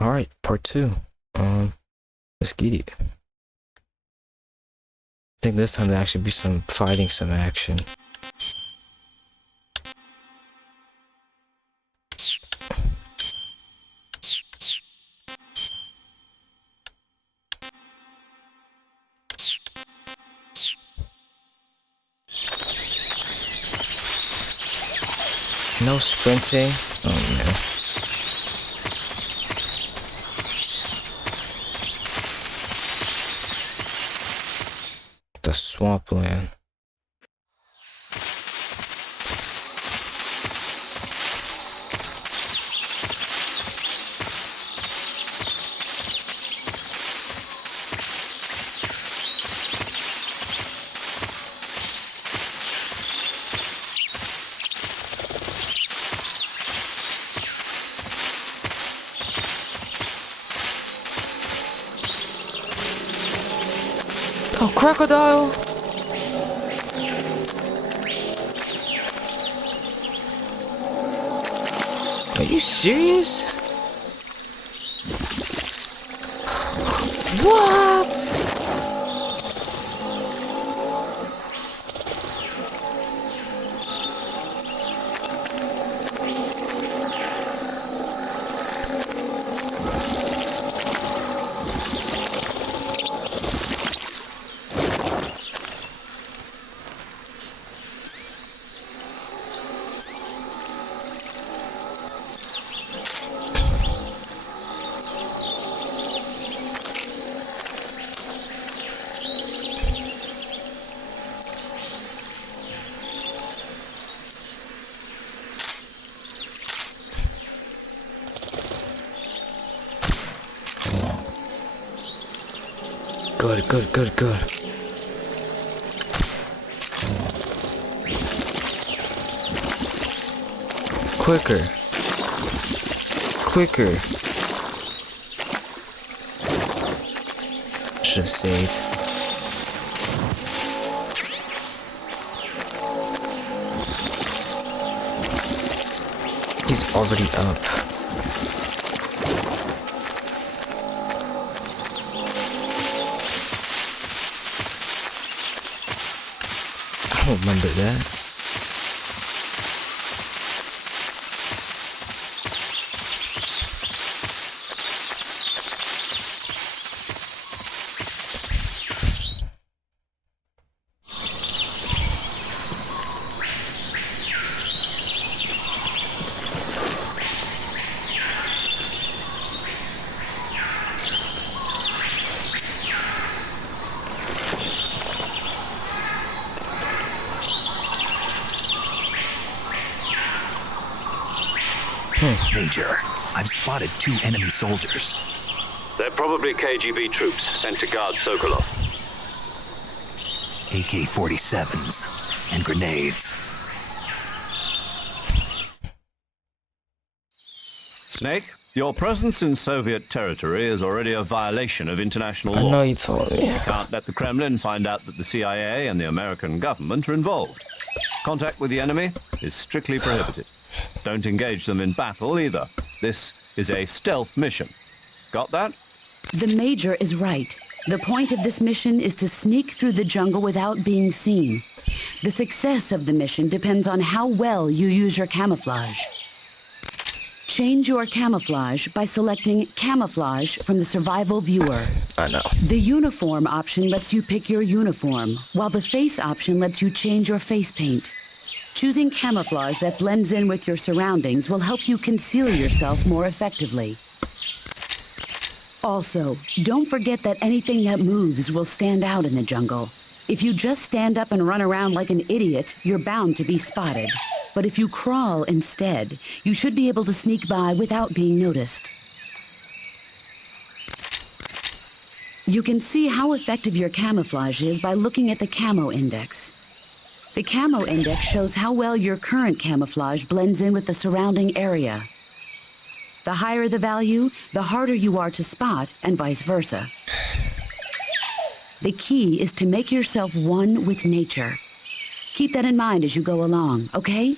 Alright, part 2. Let's get it. I think this time there'll actually be some fighting, some action. No sprinting. Oh man. The swampland. Oh, crocodile! Are you serious? What? Good, good, good, good. Quicker. Quicker. Should have saved. He's already up. I don't remember that. Major, I've spotted 2 enemy soldiers. They're probably KGB troops sent to guard Sokolov. AK-47s and grenades. Snake, your presence in Soviet territory is already a violation of international I law. know you told me. Can't let the Kremlin find out that the CIA and the American government are involved. Contact with the enemy is strictly prohibited. Don't engage them in battle either. This is a stealth mission. Got that? The Major is right. The point of this mission is to sneak through the jungle without being seen. The success of the mission depends on how well you use your camouflage. Change your camouflage by selecting Camouflage from the Survival Viewer. I know. The Uniform option lets you pick your uniform, while the Face option lets you change your face paint. Choosing camouflage that blends in with your surroundings will help you conceal yourself more effectively. Also, don't forget that anything that moves will stand out in the jungle. If you just stand up and run around like an idiot, you're bound to be spotted. But if you crawl instead, you should be able to sneak by without being noticed. You can see how effective your camouflage is by looking at the Camo Index. The Camo Index shows how well your current camouflage blends in with the surrounding area. The higher the value, the harder you are to spot, and vice versa. The key is to make yourself one with nature. Keep that in mind as you go along, okay?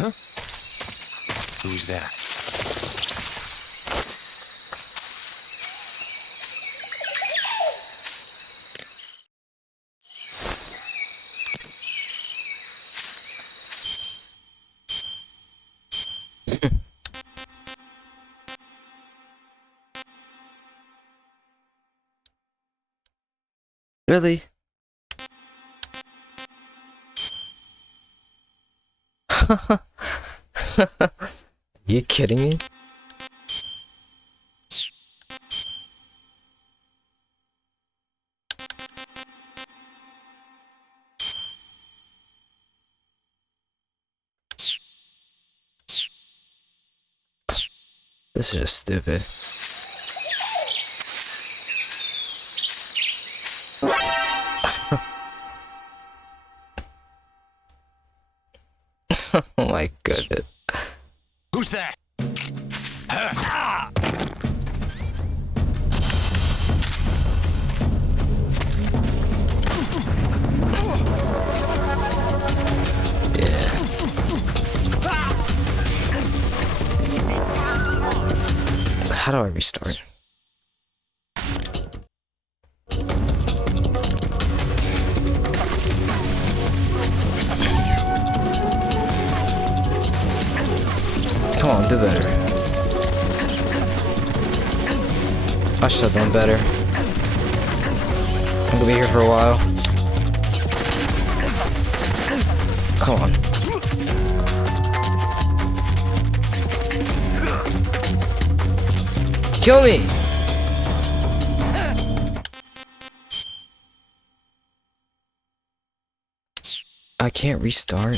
Who's that? Really? You kidding me? This is just stupid. Oh my goodness. Who's that? How do I restart? Come on, do better. I should have done better. I'm gonna be here for a while. Come on. Kill me! I can't restart.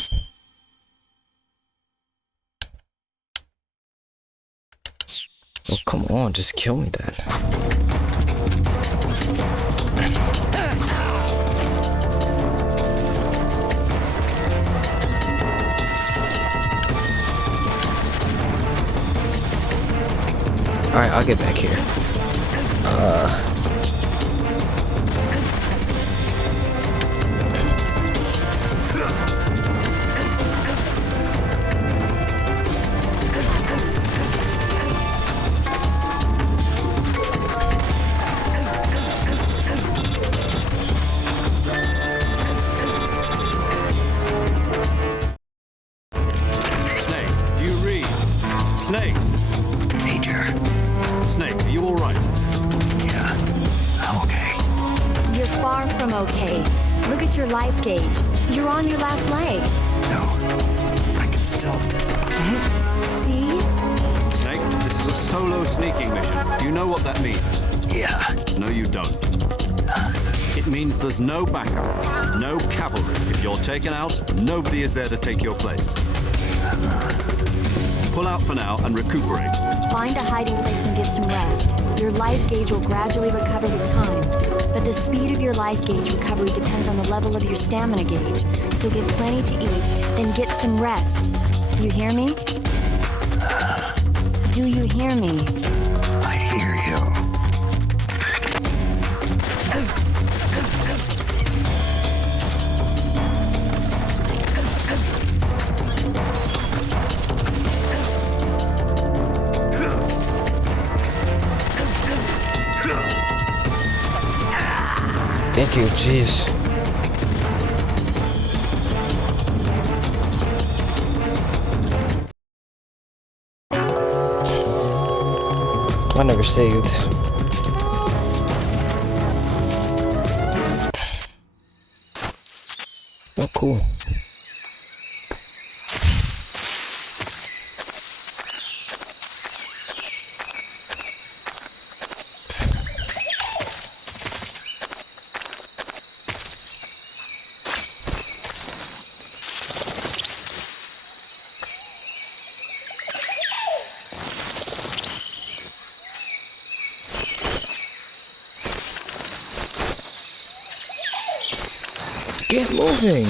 Oh, come on, just kill me then. Alright, I'll get back here. Snake, do you read? Snake! Major. Snake, are you alright? Yeah, I'm okay. You're far from okay. Look at your life gauge. You're on your last leg. No, I can still... See? Snake, this is a solo sneaking mission. Do you know what that means? Yeah. No, you don't. It means there's no backup, no cavalry. If you're taken out, nobody is there to take your place. Pull out for now and recuperate. Find a hiding place and get some rest. Your life gauge will gradually recover with time. But the speed of your life gauge recovery depends on the level of your stamina gauge. So get plenty to eat, then get some rest. You hear me? Do you hear me? I hear you. Thank you, jeez. I never saved. Oh, cool. Get moving.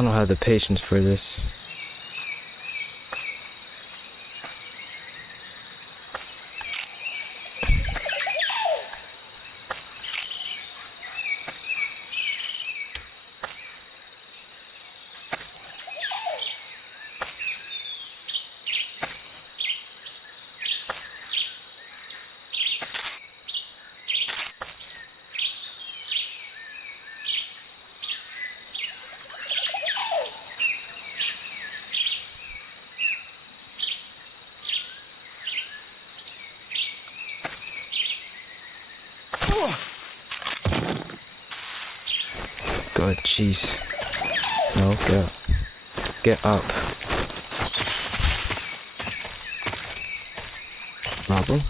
I don't have the patience for this. Good, jeez. No, get up. Get up. Problem?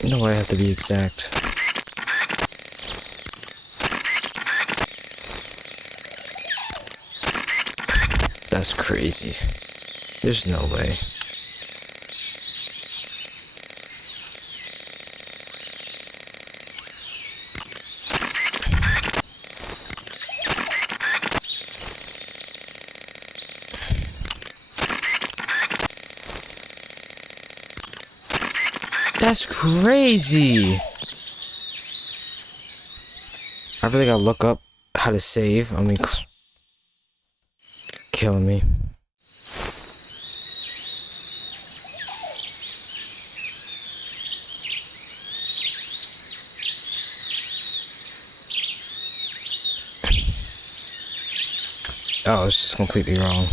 You know I have to be exact. That's crazy. There's no way. That's crazy. I really gotta look up how to save. I mean, killing me. Oh, it's just completely wrong.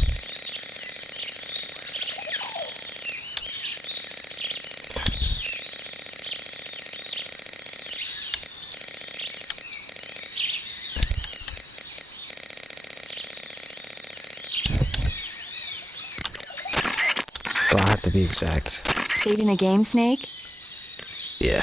But I have to be exact. Saving the game, Snake? Yeah.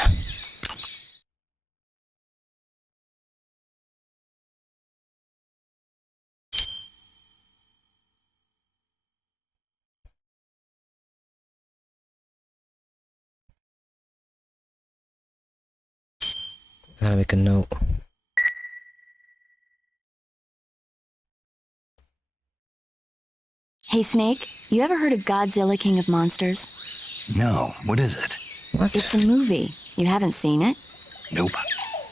Gotta make a note. Hey, Snake, you ever heard of Godzilla, King of Monsters? No, what is it? What? It's a movie. You haven't seen it? Nope.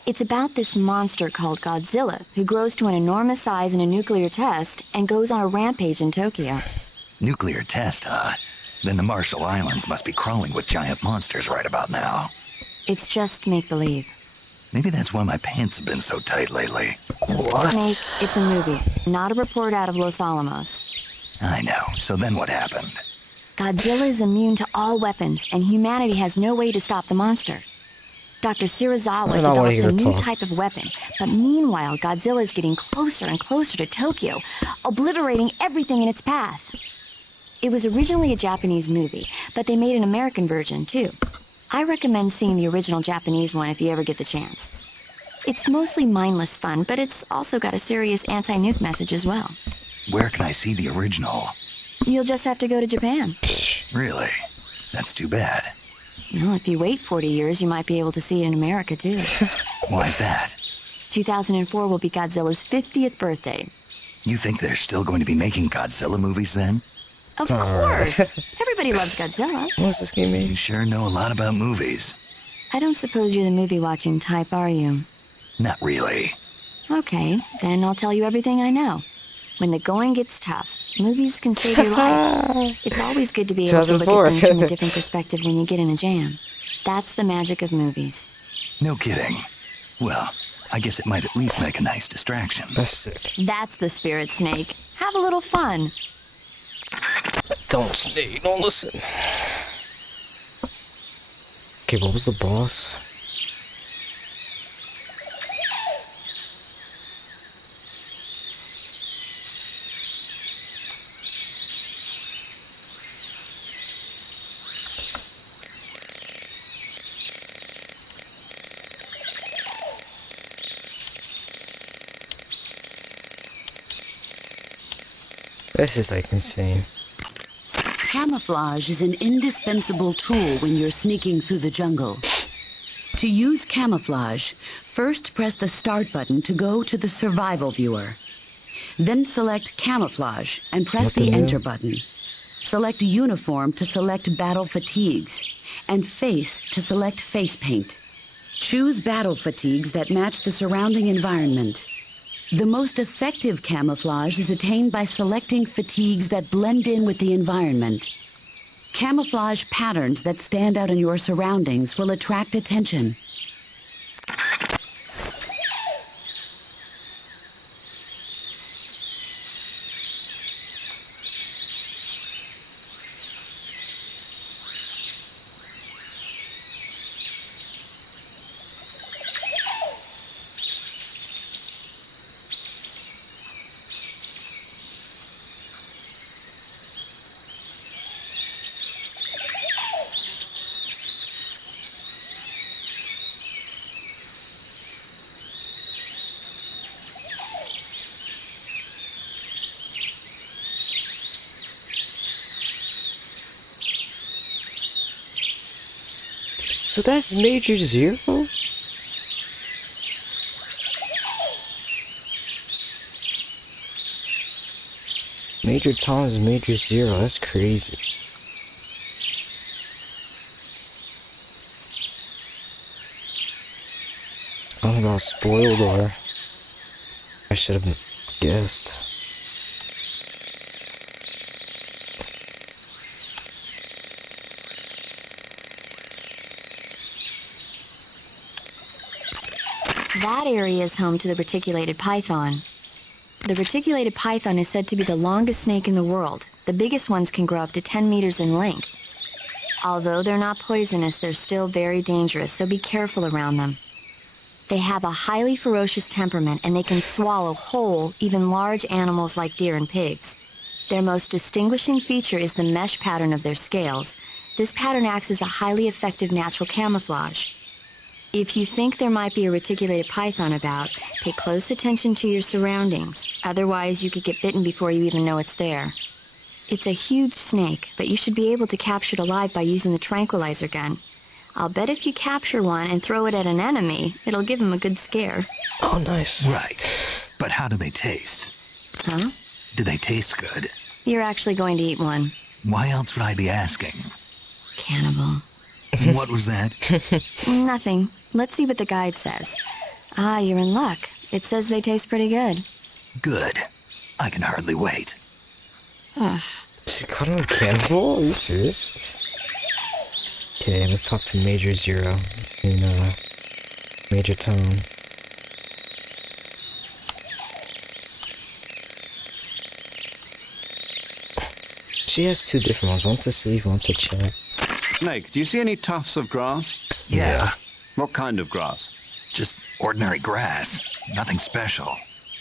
It's about this monster called Godzilla, who grows to an enormous size in a nuclear test and goes on a rampage in Tokyo. Nuclear test, huh? Then the Marshall Islands must be crawling with giant monsters right about now. It's just make-believe. Maybe that's why my pants have been so tight lately. What? Snake, it's a movie, not a report out of Los Alamos. I know. So then what happened? Godzilla is immune to all weapons, and humanity has no way to stop the monster. Dr. Shirazawa I don't wanna develops hear a her new talk. type of weapon, but meanwhile, Godzilla is getting closer and closer to Tokyo, obliterating everything in its path. It was originally a Japanese movie, but they made an American version, too. I recommend seeing the original Japanese one if you ever get the chance. It's mostly mindless fun, but it's also got a serious anti-nuke message as well. Where can I see the original? You'll just have to go to Japan. Really? That's too bad. Well, if you wait 40 years, you might be able to see it in America, too. Why's that? 2004 will be Godzilla's 50th birthday. You think they're still going to be making Godzilla movies then? Of course. Everybody loves Godzilla. What's this game mean? You sure know a lot about movies. I don't suppose you're the movie-watching type, are you? Not really. Okay, then I'll tell you everything I know. When the going gets tough, movies can save your life. It's always good to be able to look 2004. at things from a different perspective when you get in a jam. That's the magic of movies. No kidding. Well, I guess it might at least make a nice distraction. That's sick. That's the spirit, Snake. Have a little fun. Don't, Snake. Don't listen. Okay, what was the boss? This is like insane. Camouflage is an indispensable tool when you're sneaking through the jungle. To use camouflage, first press the Start button to go to the Survival viewer. Then select Camouflage and press What the the hell? Enter button. Select Uniform to select Battle Fatigues, and Face to select Face Paint. Choose battle fatigues that match the surrounding environment. The most effective camouflage is attained by selecting fatigues that blend in with the environment. Camouflage patterns that stand out in your surroundings will attract attention. So that's Major Zero? Major Tom is Major Zero, that's crazy. I don't know about spoiled or I should have guessed. That area is home to the reticulated python. The reticulated python is said to be the longest snake in the world. The biggest ones can grow up to 10 meters in length. Although they're not poisonous, they're still very dangerous, so be careful around them. They have a highly ferocious temperament, and they can swallow whole, even large animals like deer and pigs. Their most distinguishing feature is the mesh pattern of their scales. This pattern acts as a highly effective natural camouflage. If you think there might be a reticulated python about, pay close attention to your surroundings. Otherwise, you could get bitten before you even know it's there. It's a huge snake, but you should be able to capture it alive by using the tranquilizer gun. I'll bet if you capture one and throw it at an enemy, it'll give him a good scare. Oh, nice. Right. But how do they taste? Huh? Do they taste good? You're actually going to eat one. Why else would I be asking? Cannibal. What was that? Nothing. Let's see what the guide says. Ah, you're in luck. It says they taste pretty good. Good. I can hardly wait. Ugh. She called him a cannibal? Are you serious? Okay, let's talk to Major Zero in Major Tom. She has two different ones, one to sleep, one to chat. Snake, do you see any tufts of grass? Yeah. What kind of grass? Just ordinary grass. Nothing special.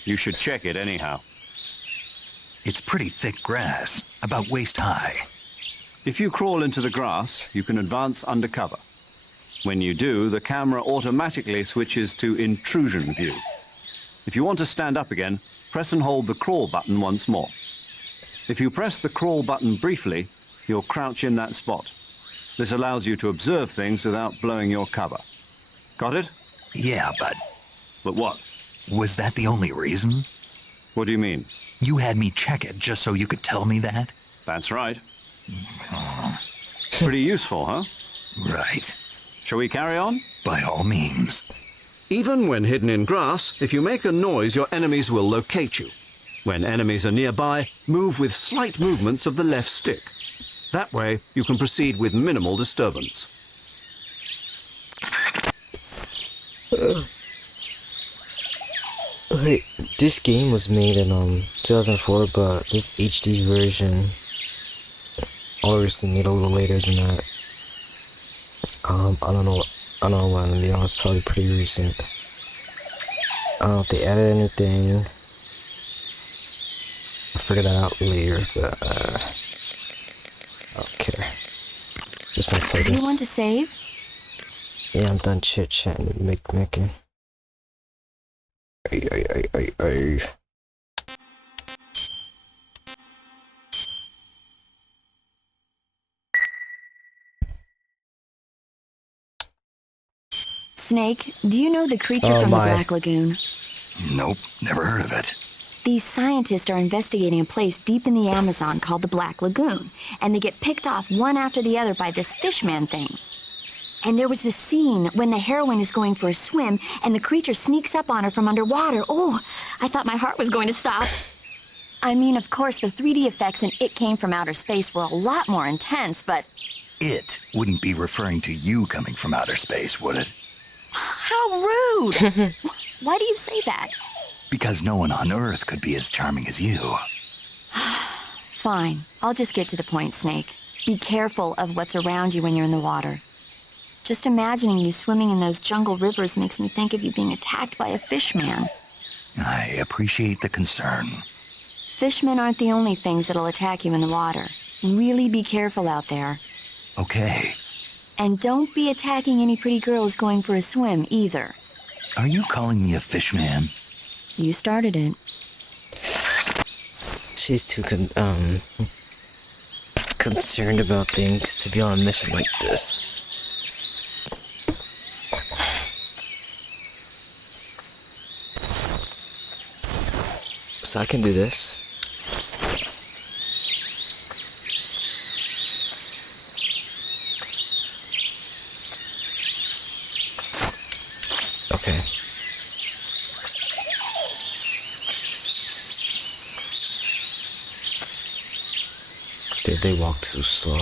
You should check it anyhow. It's pretty thick grass, about waist high. If you crawl into the grass, you can advance undercover. When you do, the camera automatically switches to intrusion view. If you want to stand up again, press and hold the crawl button once more. If you press the crawl button briefly, you'll crouch in that spot. This allows you to observe things without blowing your cover. Got it? Yeah, but But what? was that the only reason? What do you mean? You had me check it just so you could tell me that? That's right. Pretty useful, huh? Right. Shall we carry on? By all means. Even when hidden in grass, if you make a noise, your enemies will locate you. When enemies are nearby, move with slight movements of the left stick. That way, you can proceed with minimal disturbance. Alright, this game was made in 2004, but this HD version obviously made a little later than that. I don't know when, to be honest, probably pretty recent. I don't know if they added anything. I'll figure that out later, but I don't care. Just wanna play Do this. you want to save? Yeah, I'm done chit-chatting and making. Ay. Snake, do you know the creature Oh, from my. the Black Lagoon? Nope, never heard of it. These scientists are investigating a place deep in the Amazon called the Black Lagoon, and they get picked off one after the other by this fishman thing. And there was this scene when the heroine is going for a swim, and the creature sneaks up on her from underwater. Oh, I thought my heart was going to stop. I mean, of course, the 3D effects in It Came from Outer Space were a lot more intense, but It wouldn't be referring to you coming from outer space, would it? how rude! Why do you say that? Because no one on Earth could be as charming as you. Fine, I'll just get to the point, Snake. Be careful of what's around you when you're in the water. Just imagining you swimming in those jungle rivers makes me think of you being attacked by a fishman. I appreciate the concern. Fishmen aren't the only things that'll attack you in the water. Really be careful out there. Okay. And don't be attacking any pretty girls going for a swim, either. Are you calling me a fishman? You started it. She's too concerned about things to be on a mission like this. So I can do this. Okay. Did they walk too slow?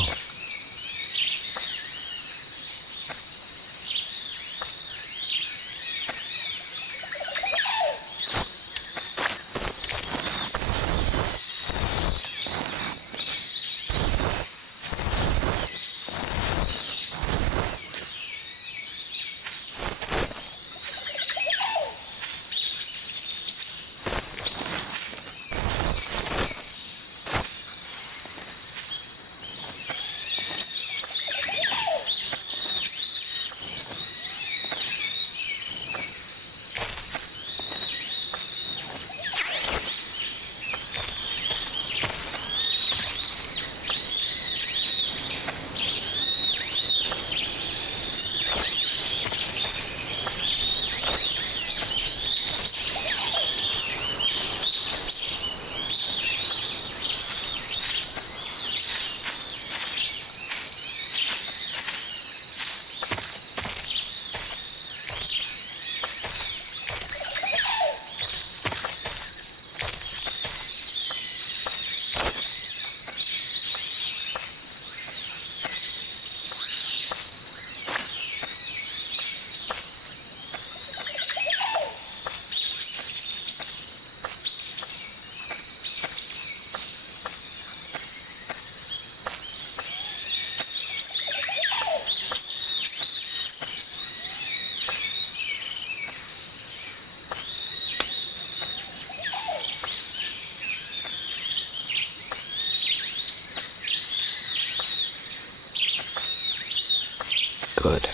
Good.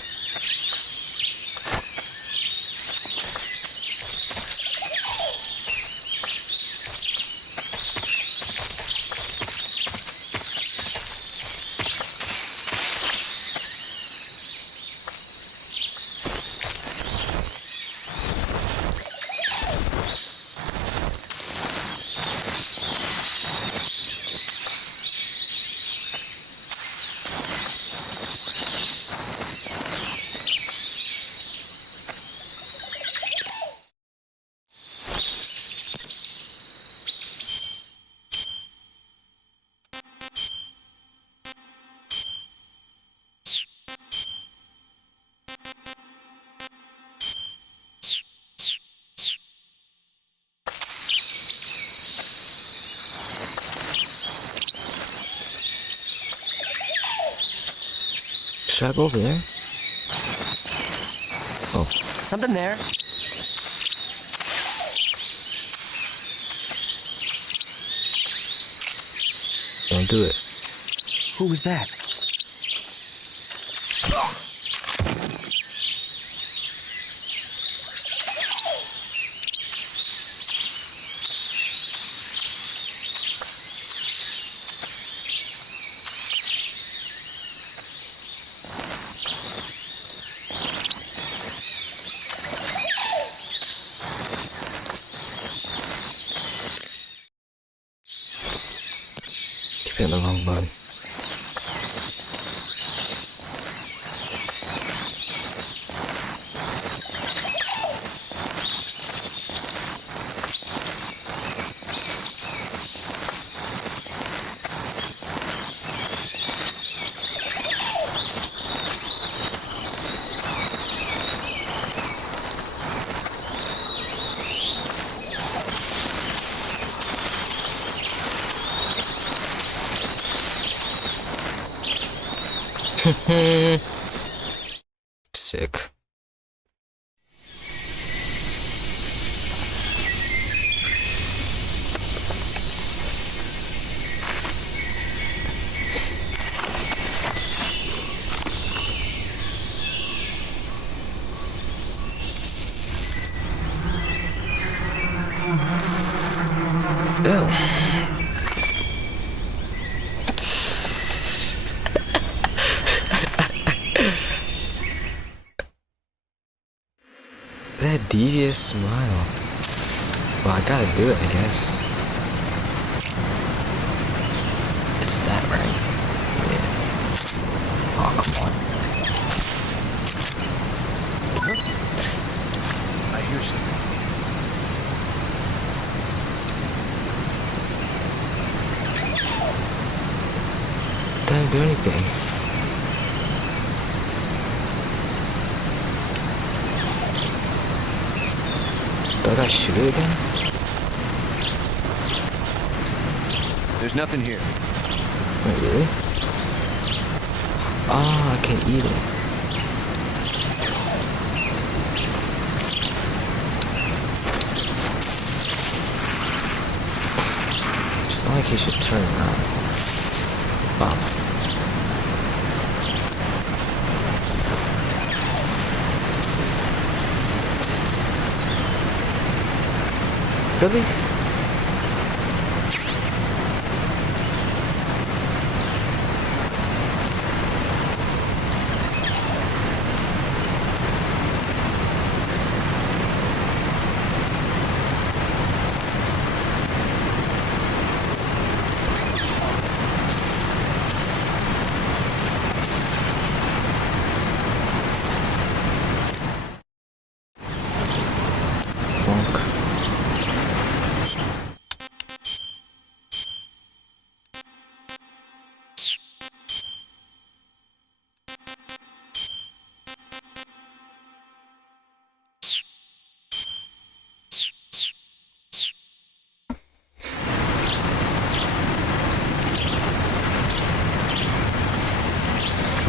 Should I go over there? Oh. Something there. Don't do it. Who was that? Keep hitting the wrong button. Sick. Ew. That devious smile. Well, I gotta do it, I guess. It's that, right? Yeah. Oh, come on. I hear something. Doesn't do anything. Do I gotta shoot it again? There's nothing here. Wait, really? Oh, I can eat it. It's not like he should turn around. Wow. Really? Bonk.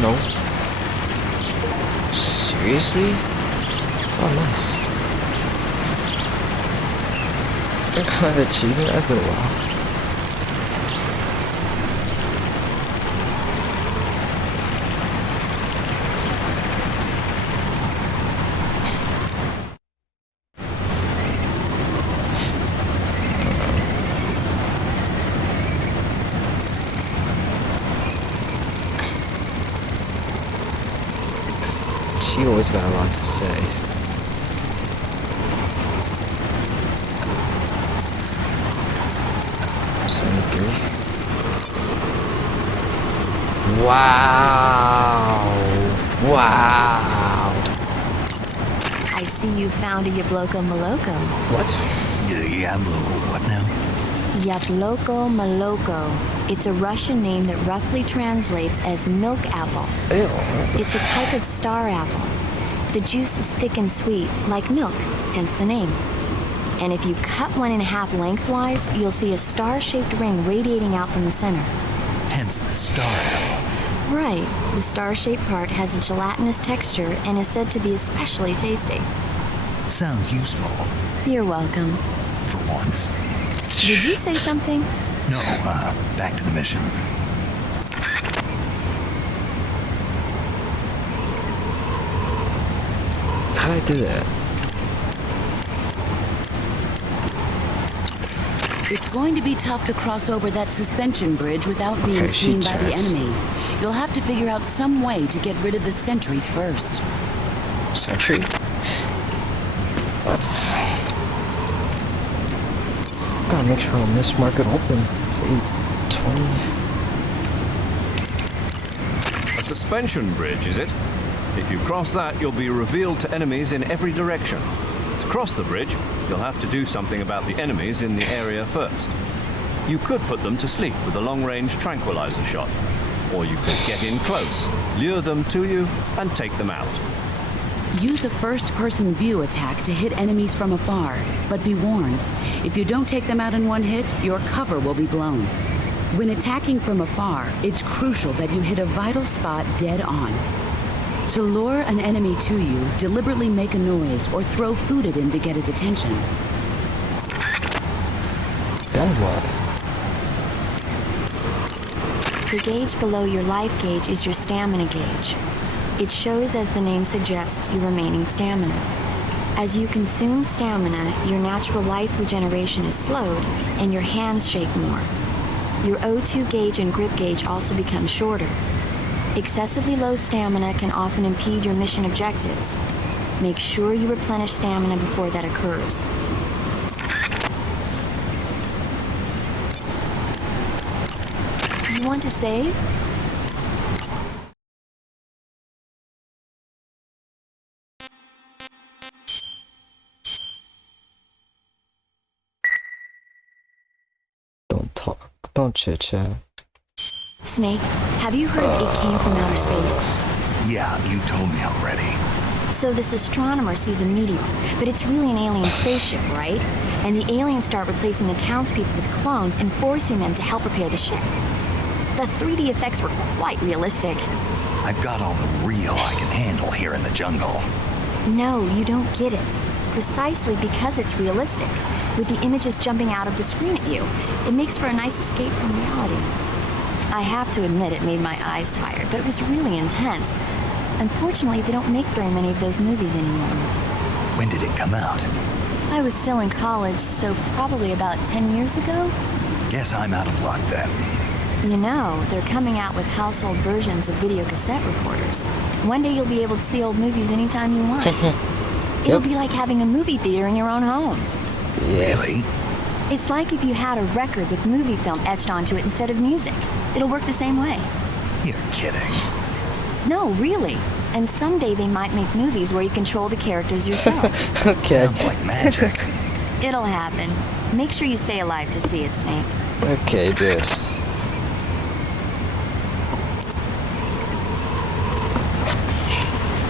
No. Seriously? Oh, nice. That kind of achievement? That's been a while. She always got a lot to say. Wow. Wow. I see you found a Yabloko Maloko. What? Diablo, what now? Yabloko Maloko. It's a Russian name that roughly translates as milk apple. Ew. It's a type of star apple. The juice is thick and sweet, like milk, hence the name. And if you cut one in half lengthwise, you'll see a star-shaped ring radiating out from the center. Hence the star apple. Right. The star-shaped part has a gelatinous texture and is said to be especially tasty. Sounds useful, You're welcome. for once. Did you say something? No, back to the mission. How'd I do that? It's going to be tough to cross over that suspension bridge without being Okay, she seen by the chats. enemy. You'll have to figure out some way to get rid of the sentries first. Sentry? What? Gotta make sure I don't miss market open. It's 8:20. A suspension bridge, is it? If you cross that, you'll be revealed to enemies in every direction. To cross the bridge, you'll have to do something about the enemies in the area first. You could put them to sleep with a long-range tranquilizer shot, or you could get in close, lure them to you, and take them out. Use a first-person view attack to hit enemies from afar, but be warned, if you don't take them out in one hit, your cover will be blown. When attacking from afar, it's crucial that you hit a vital spot dead on. To lure an enemy to you, deliberately make a noise or throw food at him to get his attention. Then what? The gauge below your life gauge is your stamina gauge. It shows, as the name suggests, your remaining stamina. As you consume stamina, your natural life regeneration is slowed and your hands shake more. Your O2 gauge and grip gauge also become shorter. Excessively low stamina can often impede your mission objectives. Make sure you replenish stamina before that occurs. You want to save? Don't talk. Don't chit chat. Snake, have you heard it came from outer space? Yeah, you told me already. So this astronomer sees a meteor, but it's really an alien spaceship, right? And the aliens start replacing the townspeople with clones and forcing them to help repair the ship. The 3D effects were quite realistic. I've got all the real I can handle here in the jungle. No, you don't get it. Precisely because it's realistic, with the images jumping out of the screen at you, it makes for a nice escape from reality. I have to admit it made my eyes tired, but it was really intense. Unfortunately, they don't make very many of those movies anymore. When did it come out? I was still in college, so probably about 10 years ago. Guess I'm out of luck then. You know, they're coming out with household versions of video cassette recorders. One day you'll be able to see old movies anytime you want. It'll be like having a movie theater in your own home. Really? It's like if you had a record with movie film etched onto it instead of music. It'll work the same way. You're kidding. No, really. And someday they might make movies where you control the characters yourself. Okay. Sounds like magic. It'll happen. Make sure you stay alive to see it, Snake. Okay, dude.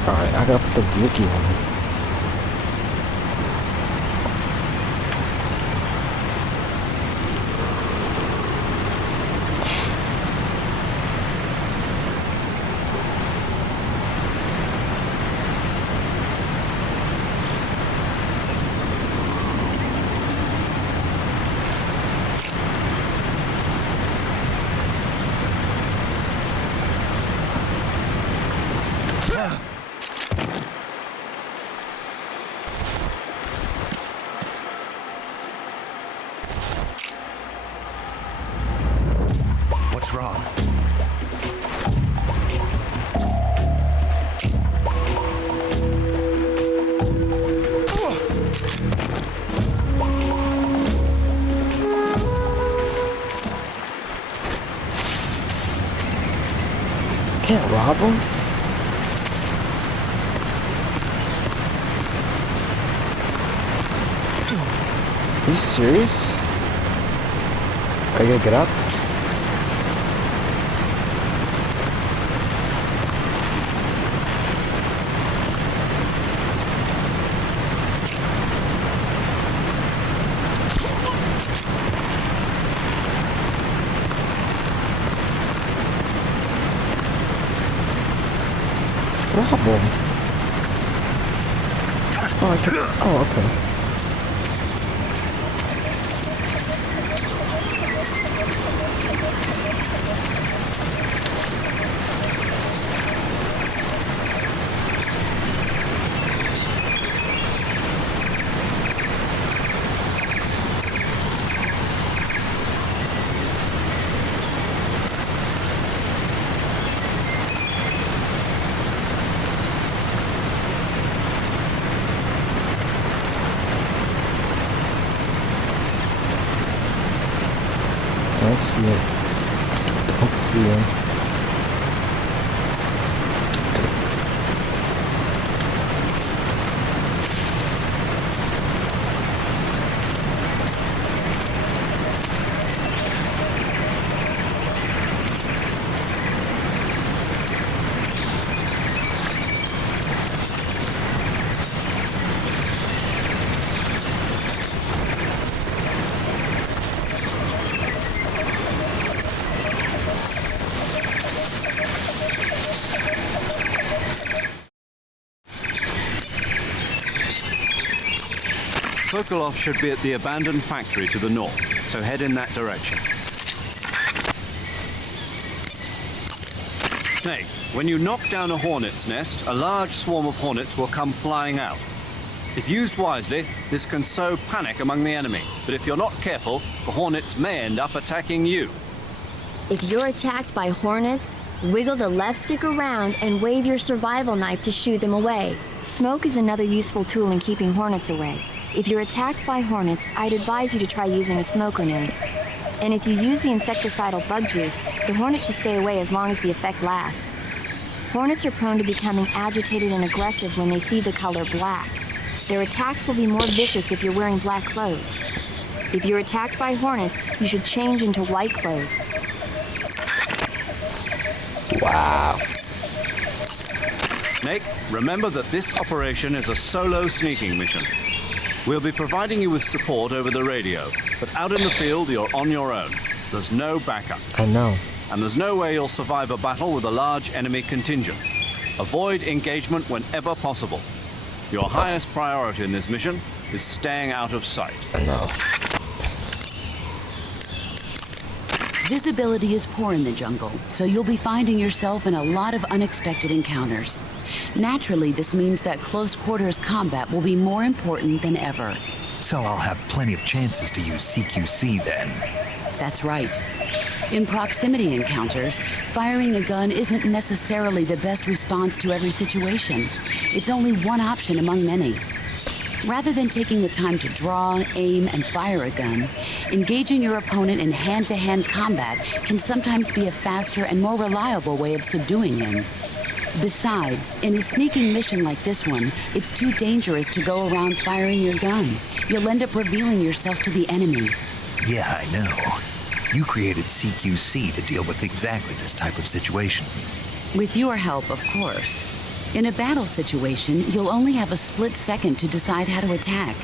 Alright, I gotta put the blicky on. What's wrong? Can't rob him? Are you serious? Are you gonna get up? problem? Oh, okay. Don't see it. Don't see him. Sokolov should be at the abandoned factory to the north, so head in that direction. Snake, when you knock down a hornet's nest, a large swarm of hornets will come flying out. If used wisely, this can sow panic among the enemy, but if you're not careful, the hornets may end up attacking you. If you're attacked by hornets, wiggle the left stick around and wave your survival knife to shoo them away. Smoke is another useful tool in keeping hornets away. If you're attacked by hornets, I'd advise you to try using a smoke grenade. And if you use the insecticidal bug juice, the hornet should stay away as long as the effect lasts. Hornets are prone to becoming agitated and aggressive when they see the color black. Their attacks will be more vicious if you're wearing black clothes. If you're attacked by hornets, you should change into white clothes. Wow. Snake, remember that this operation is a solo sneaking mission. We'll be providing you with support over the radio, but out in the field, you're on your own. There's no backup. I know. And there's no way you'll survive a battle with a large enemy contingent. Avoid engagement whenever possible. Your highest priority in this mission is staying out of sight. I know. Visibility is poor in the jungle, so you'll be finding yourself in a lot of unexpected encounters. Naturally, this means that close quarters combat will be more important than ever. So I'll have plenty of chances to use CQC then. That's right. In proximity encounters, firing a gun isn't necessarily the best response to every situation. It's only one option among many. Rather than taking the time to draw, aim, and fire a gun, engaging your opponent in hand-to-hand combat can sometimes be a faster and more reliable way of subduing him. Besides, in a sneaking mission like this one, it's too dangerous to go around firing your gun. You'll end up revealing yourself to the enemy. Yeah, I know. You created CQC to deal with exactly this type of situation. With your help, of course. In a battle situation, you'll only have a split second to decide how to attack.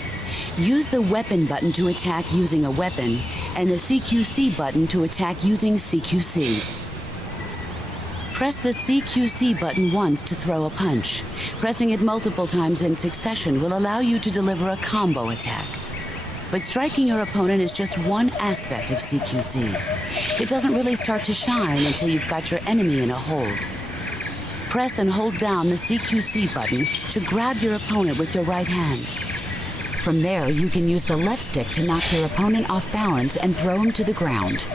Use the weapon button to attack using a weapon, and the CQC button to attack using CQC. Press the CQC button once to throw a punch. Pressing it multiple times in succession will allow you to deliver a combo attack. But striking your opponent is just one aspect of CQC. It doesn't really start to shine until you've got your enemy in a hold. Press and hold down the CQC button to grab your opponent with your right hand. From there, you can use the left stick to knock your opponent off balance and throw him to the ground.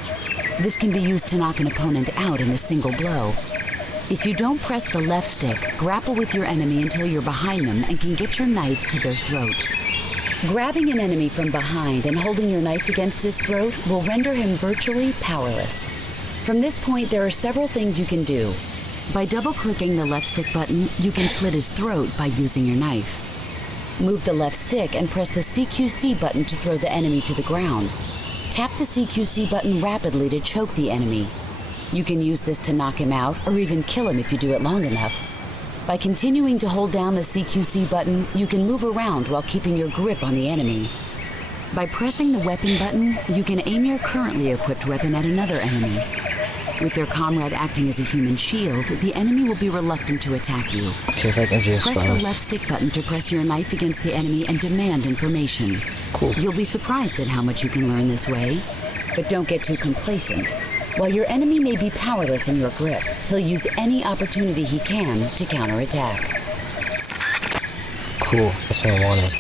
This can be used to knock an opponent out in a single blow. If you don't press the left stick, grapple with your enemy until you're behind them and can get your knife to their throat. Grabbing an enemy from behind and holding your knife against his throat will render him virtually powerless. From this point, there are several things you can do. By double-clicking the left stick button, you can slit his throat by using your knife. Move the left stick and press the CQC button to throw the enemy to the ground. Tap the CQC button rapidly to choke the enemy. You can use this to knock him out or even kill him if you do it long enough. By continuing to hold down the CQC button, you can move around while keeping your grip on the enemy. By pressing the weapon button, you can aim your currently equipped weapon at another enemy. With their comrade acting as a human shield, the enemy will be reluctant to attack you. Okay, it's like Press the MGS5. left stick button to press your knife against the enemy and demand information. Cool. You'll be surprised at how much you can learn this way. But don't get too complacent. While your enemy may be powerless in your grip, he'll use any opportunity he can to counterattack. Cool, that's what I wanted.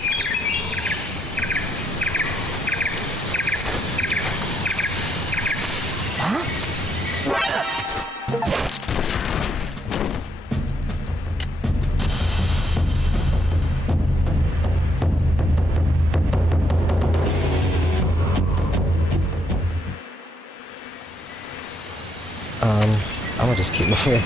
I'm gonna just keep moving.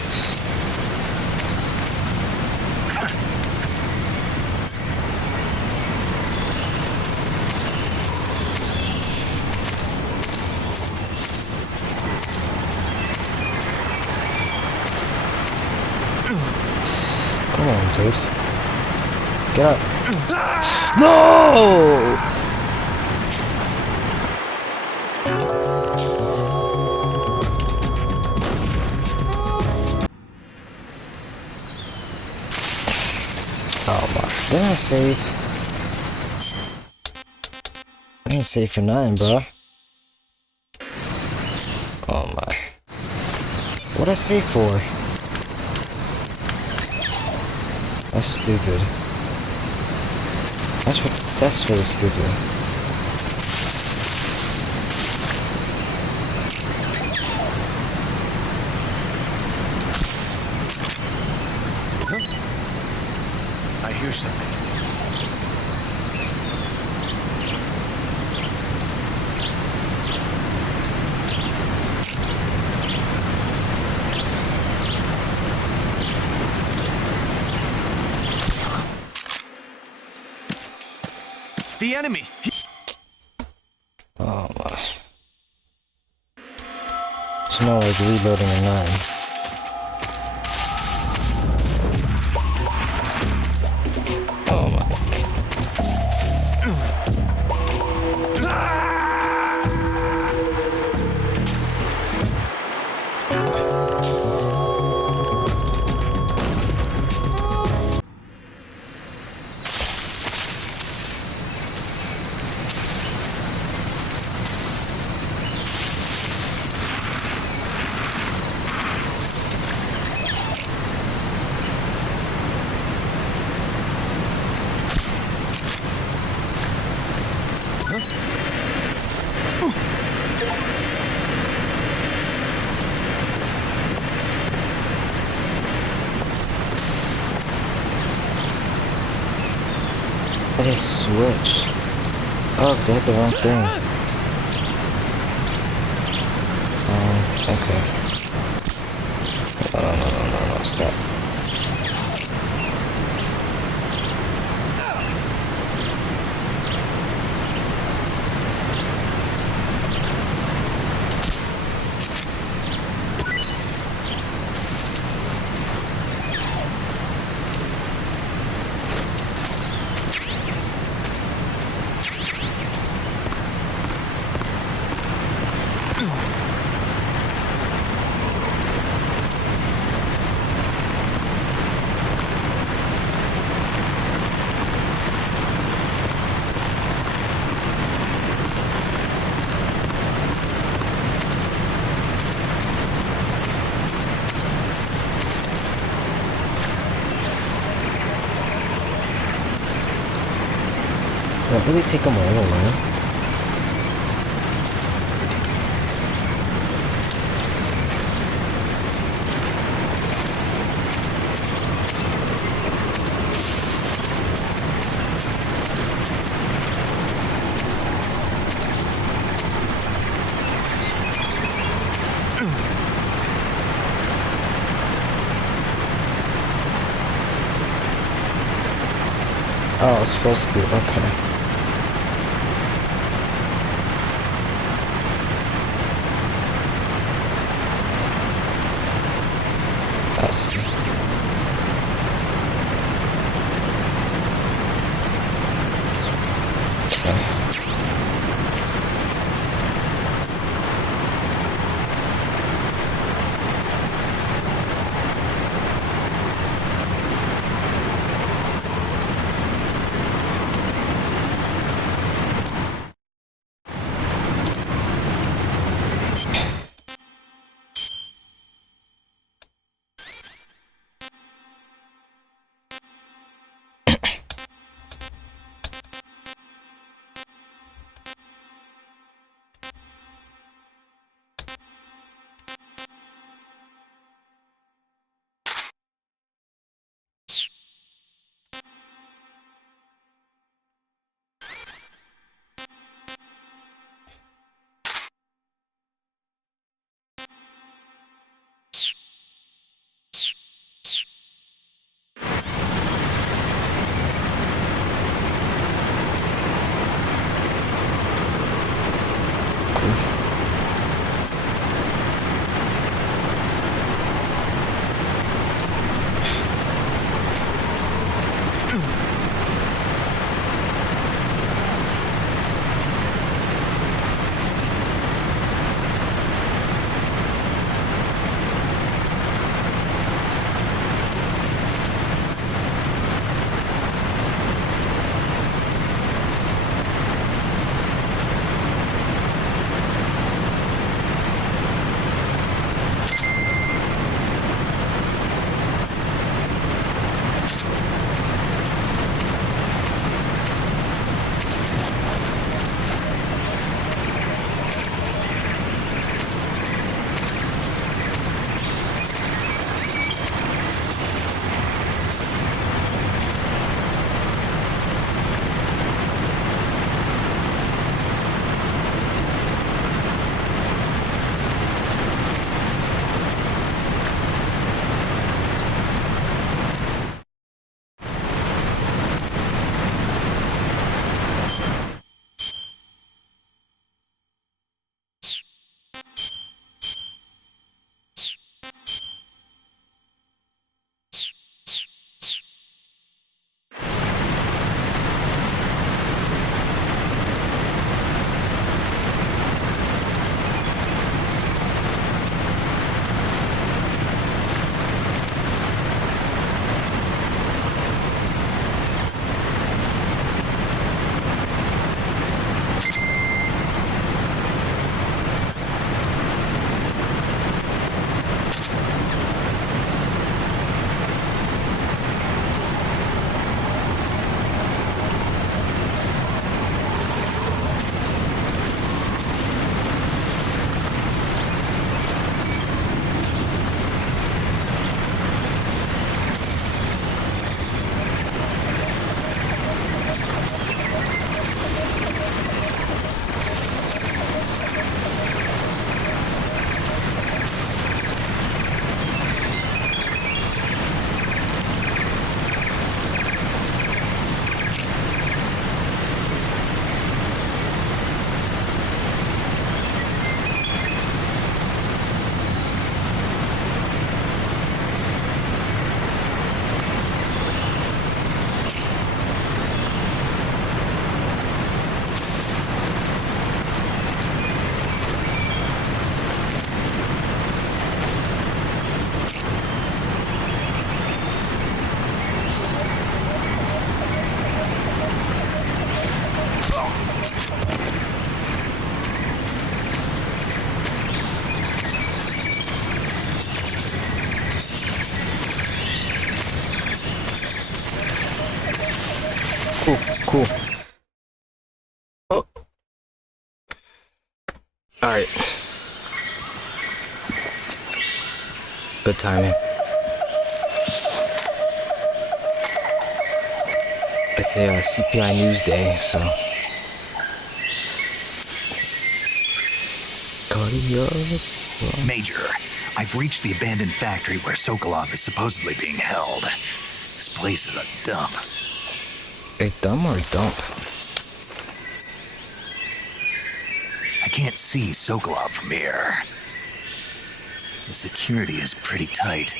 Come on, dude. Get up. No! Oh my. Didn't I save? I didn't save for 9, bro. Oh my. What'd I save for? That's stupid. That's really stupid. I hear something. The enemy! Oh my. There's no like reloading a 9. Oh my. I just switch. Oh, because I hit the wrong thing. Okay. No, stop. Did that really take them all away? Oh, it's supposed to be, okay. I see. Okay. cool. Oh. Alright. Good timing. It's a CPI News Day, so. Major, I've reached the abandoned factory where Sokolov is supposedly being held. This place is a dump. A dump or a dump? I can't see Sokolov from here. The security is pretty tight.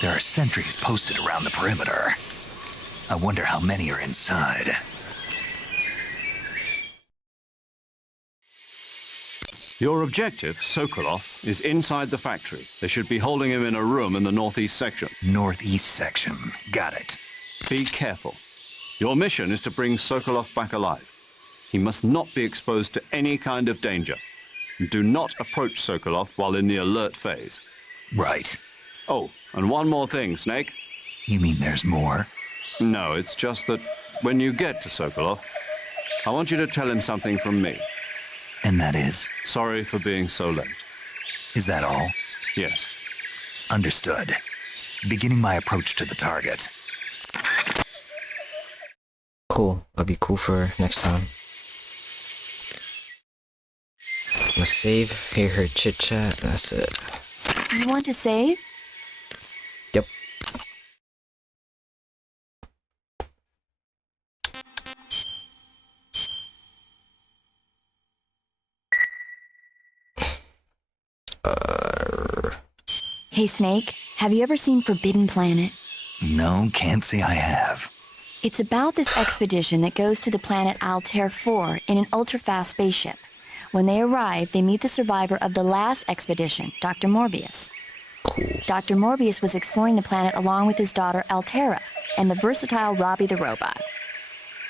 There are sentries posted around the perimeter. I wonder how many are inside. Your objective, Sokolov, is inside the factory. They should be holding him in a room in the northeast section. Northeast section. Got it. Be careful. Your mission is to bring Sokolov back alive. He must not be exposed to any kind of danger. Do not approach Sokolov while in the alert phase. Right. Oh, and one more thing, Snake. You mean there's more? No, it's just that when you get to Sokolov, I want you to tell him something from me. And that is? Sorry for being so late. Is that all? Yes. Understood. Beginning my approach to the target. Cool. That'd be cool for next time. I'm gonna save, hear her chit chat, and that's it. You want to save? Yep. Hey, Snake, have you ever seen Forbidden Planet? No, can't say I have. It's about this expedition that goes to the planet Altair 4 in an ultra-fast spaceship. When they arrive, they meet the survivor of the last expedition, Dr. Morbius. Dr. Morbius was exploring the planet along with his daughter Altera and the versatile Robbie the robot.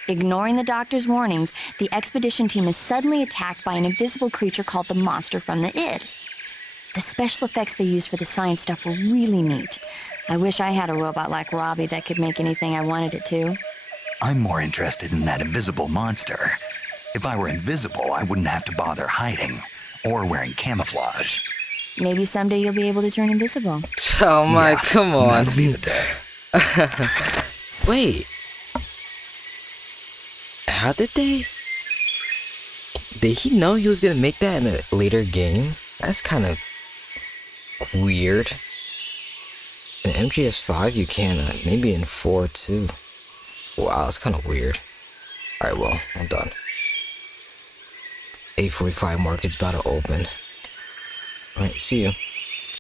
Ignoring the doctor's warnings, the expedition team is suddenly attacked by an invisible creature called the Monster from the Id. The special effects they used for the science stuff were really neat. I wish I had a robot like Robbie that could make anything I wanted it to. I'm more interested in that invisible monster. If I were invisible, I wouldn't have to bother hiding or wearing camouflage. Maybe someday you'll be able to turn invisible. Oh my, Yeah, come on. That'll be the day. Wait. How did they? Did he know he was gonna make that in a later game? That's kind of weird. In MGS5 you can, maybe in 4 too. Wow, that's kind of weird. Alright, well, I'm done. 8:45 market's about to open. Alright, see you.